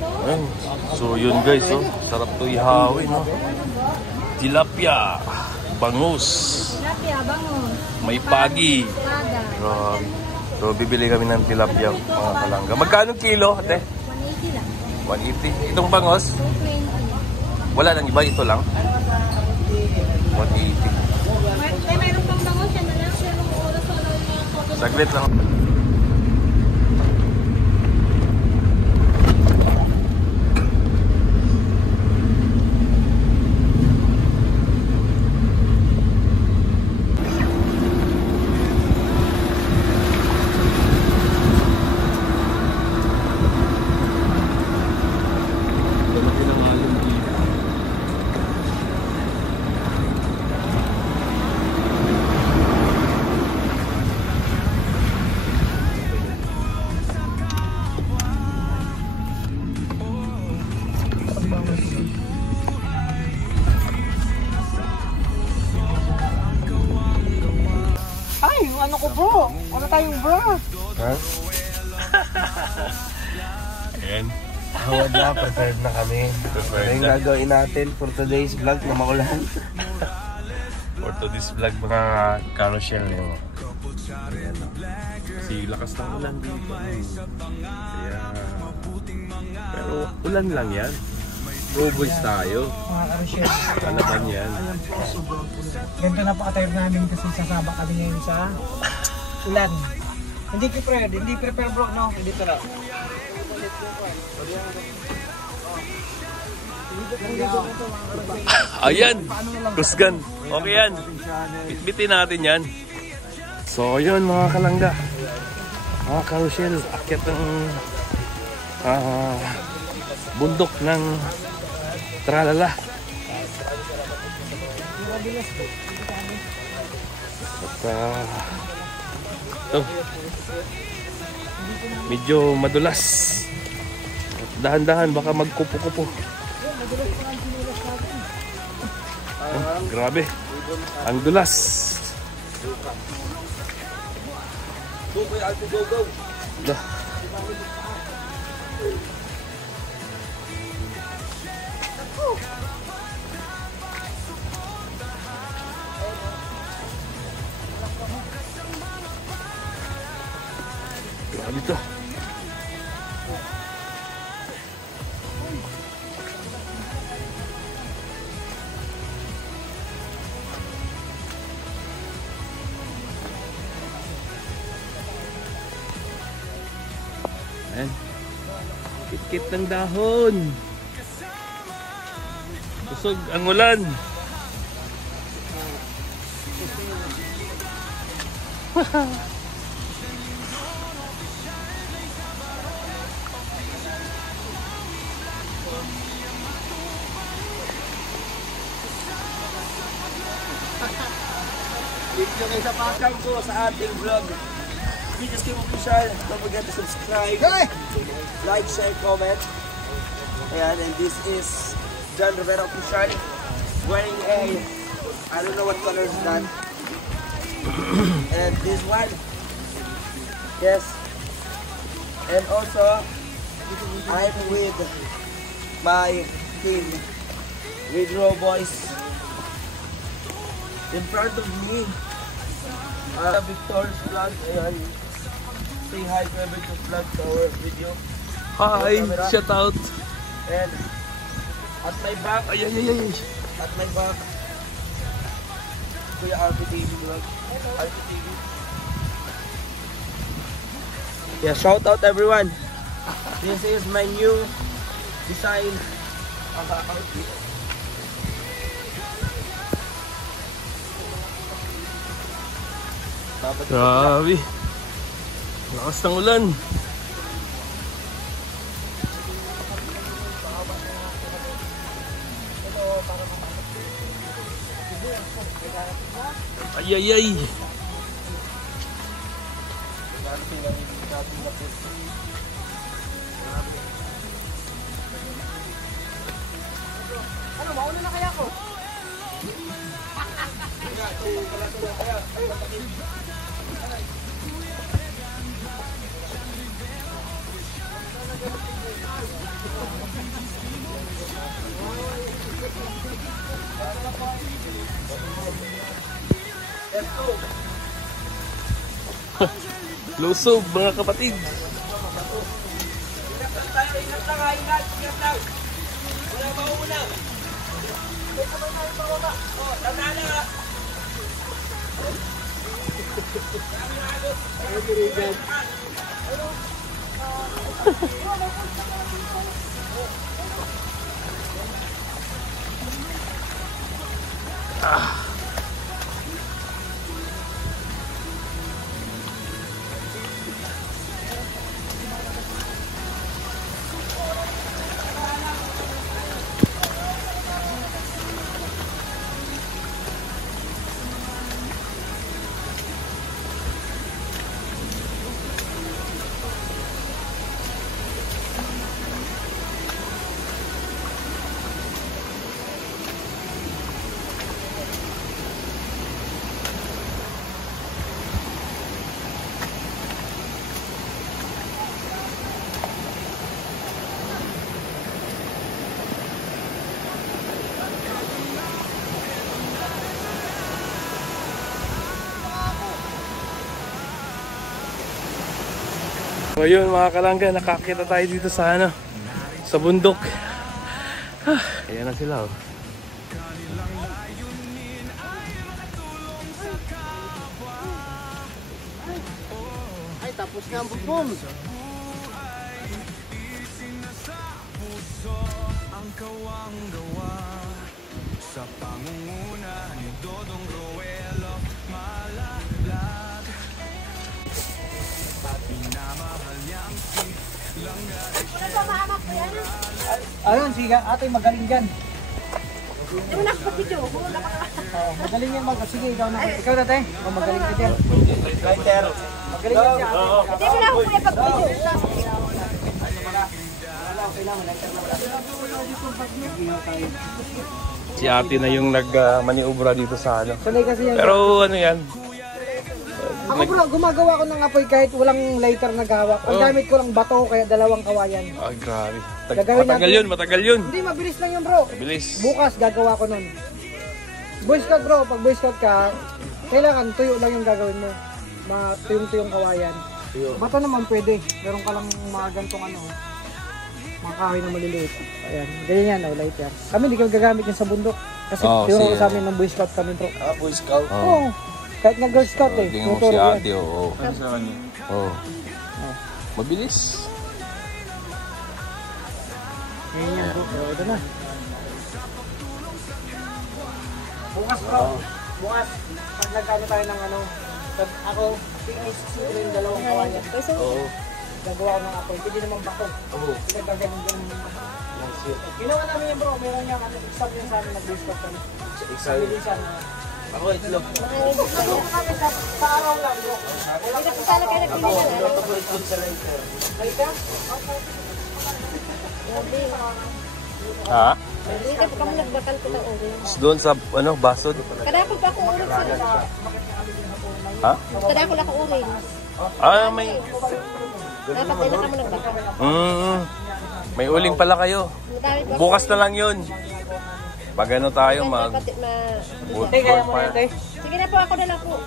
Ayan. So yun guys, oh. Sarap to ihawin, no? Tilapia, bangus. Tilapia, bangus. May pagi. Paga. So bibili kami ng tilapia, mga kalangga. Magkano kilo, ate? 180 lang. 180. Itong bangus? 220. Wala nang iba, ito lang. 180. Mayroon pang bangus yan na lang. Yung oras wala yung photo. Saglit lang. Ano ko bro? Wala tayong bro. Ha? Ayan. Wala, prepared na kami. Ano yung gagawin natin for today's vlog na maulan? For today's vlog, mga carousel yun. Kasi lakas ng ulan dito. Kaya... Pero ulan lang yan. Pro boys tayo. Mga karusyel. Kalaban yan. Ganito na pa-attire namin kasi sasama kami ngayon sa ulan. Hindi prepare bro, no? Hindi pala. Ayan! Kusgan! Okay yan! Bitbitin natin yan. So yun mga kalangga. Mga carousel. Akyat ng bundok ng Tralala. At ito, medyo madulas. Dahan-dahan baka magkupo-kupo. Grabe. Ang dulas. Dah. Grabe to. Ayan. Kit-kit ng dahon. Busog ang ulan. Thank you kayo sa pakam ko sa ating vlog. Videos Kim Official. Don't forget to subscribe. Like, share, comment. Ayan, and this is John Rivera Official. Wearing a, I don't know what color is that. And this one. Yes. And also, I'm with my team. With Raw Boys. In front of me, Victor's vlog. Ayan. Say hi to Victor's vlog to our video. Hi! Shout out! And at my back, at my back, Kuya RPTV vlog. RPTV. Yeah, shout out everyone. This is my new design of outfit. Grabe. Lakas ng ulan. Ay ay ay. Ano, mauna na kaya ko? Lusob, mga kapatid. Ingat lang ha, ingat lang. Wala mauna. May sabay tayo pababa. O, tanda lang ha. So yun mga kalangga, nakakita tayo dito sa ano, sa bundok. Ayan na sila oh. Ay, tapos na ang bubong. Ayun, sige, ate magaling dyan. Hindi mo nakapag-video. Magaling yan sige, ikaw na. Ikaw na tayo. Magaling ka dyan. Lighter. Magaling yan siya. Hindi mo na ako pag-video. Si ate na yung nag-maniobra dito sa ano. Sanay kasi yan. Pero ano yan? Ako bro, gumagawa ko ng apoy kahit walang lighter na gawak. Ang gamit ko lang bato, kaya dalawang kawayan. Ay grabe. Gagawin Matagal natin. yun, matagal yun. Hindi, mabilis lang yun bro. Bilis. Bukas gagawa ko nun. Boy Scout bro, pag Boy Scout ka, kailangan tuyo lang yung gagawin mo. Tuyong-tuyong kawayan. Bato naman pwede. Meron ka lang mga gantong ano, mga kahoy na maliliit. Ayan, ganyan yan, lighter. Kami hindi kami gagamit yun sa bundok. Kasi turo sa amin ng Boy Scout kami bro. Boy Scout. Oo. Kahit nga Girl Scout eh. Tingnan mo tuturo si yan. ate, oo. Oo. Mabilis. Ganyan yan bro. Pero ito na. Bukas bro. Bukas. Pag nagkano tayo ng ano. Pag ako, finish siguro yung dalawang kawayan. Oo. Gagawa ko ng apoy. Pwede naman bako. Oo. Kasi gagawin yung ginawa namin yan bro. Meron niya ano. Exam yun sa amin. Nag-base kami. Exam. Ako, itlog. Sa araw lang bro. Hindi ko sana kayo nagpilihan. Itlog sa lighter. Lighter? Ha? Hindi ka pa kami nagbakal ko ng ulo. Doon sa ano, basod? Kadako pa ako ulo sila. Ha? Kadako lang ako ulo. Ah, may... Dapat din na kami nagbakal. May uling pala kayo. Bukas na lang yun. Pag ano tayo, Dapat Tay, kaya mo na yan tay. Sige na po, ako na lang po.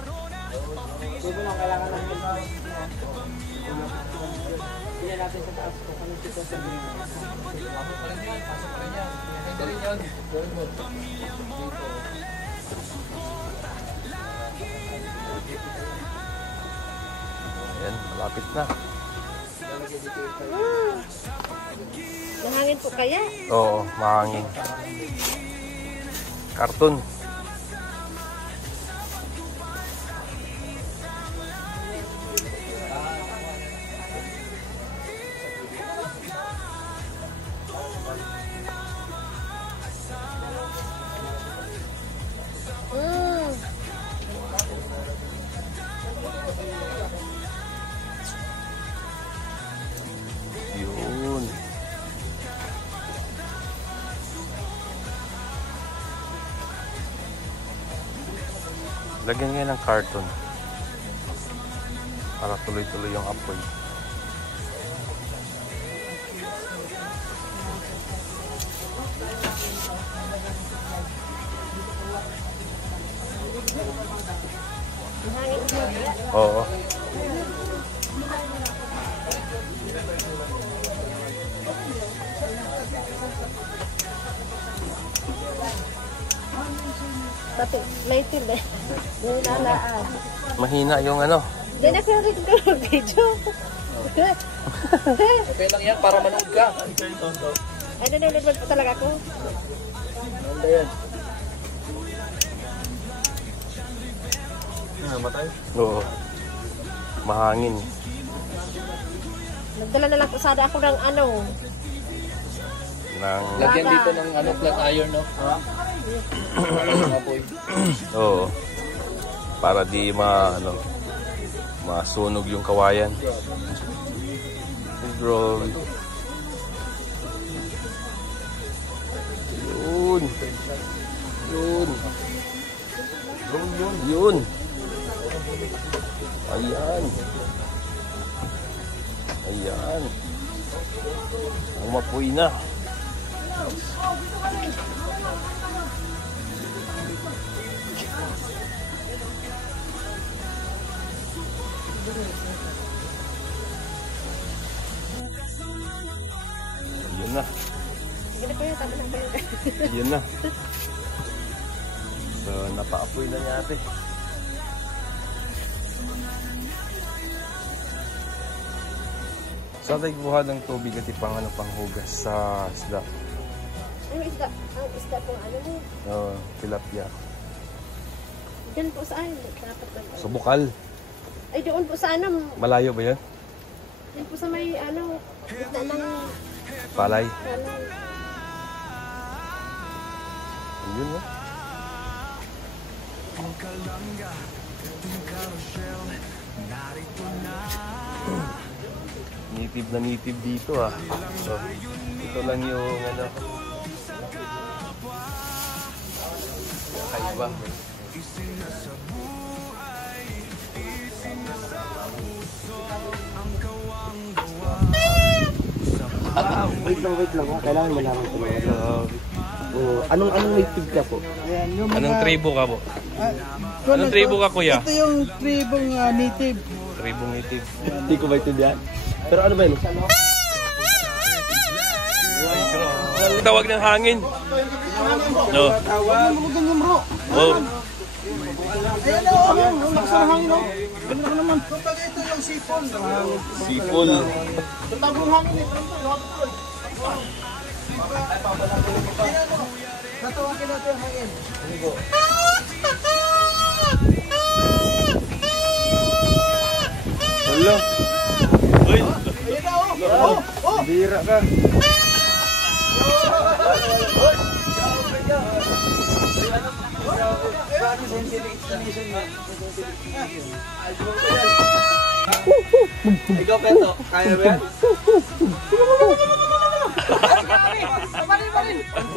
Hindi mo lang kailangan ng hindi natin sa taas ko. Ano dito sa Ayan, malapit na. Nahangin po kaya? Oo, mahangin. Karton. Yun. Lagyan ngayon ng karton para tuloy-tuloy yung apoy. Nahangin po kaya? Oo. Tapi, later eh. Hindi nalaan. Mahina yung ano. Hindi na ko yung video. Okay lang yan, para manood ka. Ay, nanonood pa talaga ako. Ano yan? Oo. Mahangin. Nagdala na lang sana ako ng ano. Ng... Lagyan dito ng ano, flat iron, no? Oo. Para di ano, masunog yung kawayan. Bro. Yun. Yun. Yun. Ayan. Ayan. Umapoy na. Yun na. Hindi po yun, tama na kayo. Yun na. So, napaapoy na niya ate. Saan tayo kuha ng tubig at pang panghugas sa isda? Ano isda? Ang isda po ano mo? Tilapia. Diyan po saan? Dapat ba? Sa bukal. Ay, doon po sa ano? Malayo ba yan? Diyan po sa may ano? Isda ng Palay. ano? Yun no? Native dito ah. So, ito lang yung ano. Kaiba. Wait lang ha. Kailangan malaman ko lang. Anong native ka po? Ayan, yung Anong mga... tribo ka po? Ito, Anong tribo ka kuya? Ito yung tribong native. Tribong native. Hindi ko maintindihan. Pero ano ba yun? Ang tawag ng hangin. No. Huwag mo ganyan bro. Oh. Ayan o, ang lakas ng hangin o. Ganda ka naman. Kapag ito yung sipon. Sipol. Tabong hangin eh. Natawagin natin yung hangin. Hello. Uy. Bira ka. Ikaw, Peto. Kaya ba yan?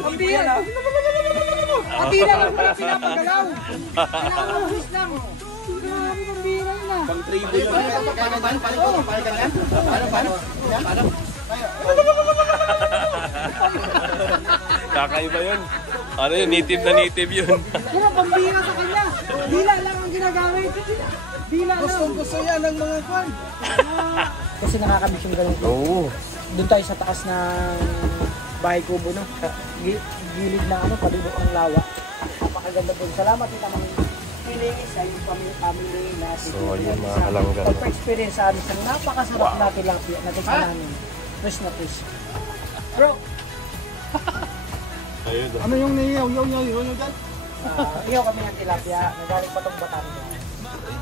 Pambira lang pala pinapagalaw. Pinapagalaw lang. Grabe pambira na. Pang tribo yun. Paano? Kakaiba yun. Ano yun? Native na native yun. Puro pambira sa kanya. Dila lang ang ginagamit. Dila lang. Gusto yan ng mga kwan. Kasi nakakamiss yung ganun ko. Oo. Doon tayo sa taas ng bahay kubo, no? Gilid na ano, palibot ng lawa. Napakaganda po. Salamat din naman pilinis sa yung family natin. So, yun mga kalanggan. Pag-experience sa amin, napakasarap na tilapia. Natikman namin. Fresh na fresh. Bro, Ayun. ano yung niyaw? Yaw dyan? Iyaw kami ng tilapia. Nagaling pa itong Batangas.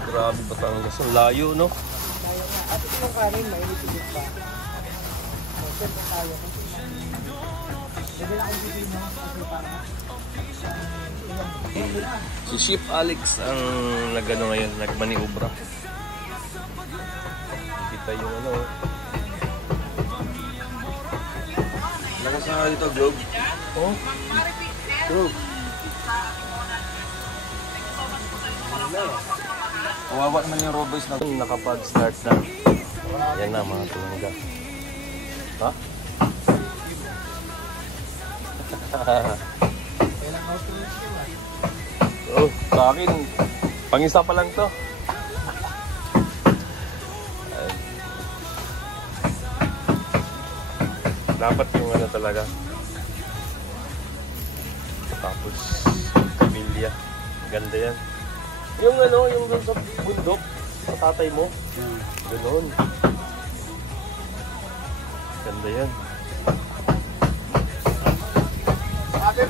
Grabe Batangas. Ang layo, no? Ngayon nga. At ito yung kanin, mainit-init pa. Siyempre tayo. Pwede na akong bibig mo. Kasi parang Si Chef Alex ang nagano ngayon, nagmaniobra. Kita yung ano. Lakas na dito, Globe. Oh. Globe. Kawawa naman yung robots na. Nakapag-start na. Yan na mga tulangga. Ha? Oh, sa akin, pang-isa pa lang to. Dapat yung ano talaga. Tapos, kamilya. Ganda yan. Yung ano, yung doon sa bundok, sa tatay mo. Ganon. Ganda yan.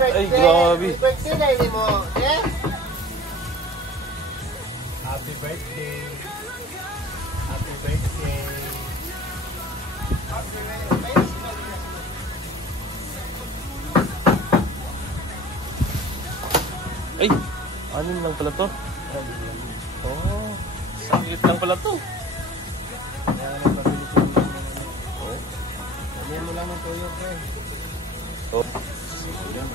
Ay, grabe. Birthday na ini mo, eh? Happy birthday. Happy birthday. Ay, anin lang pala to. Oh, sakit lang pala to. Oh. Lagyan mo lang ng tuyo, pre. Oh. Yan,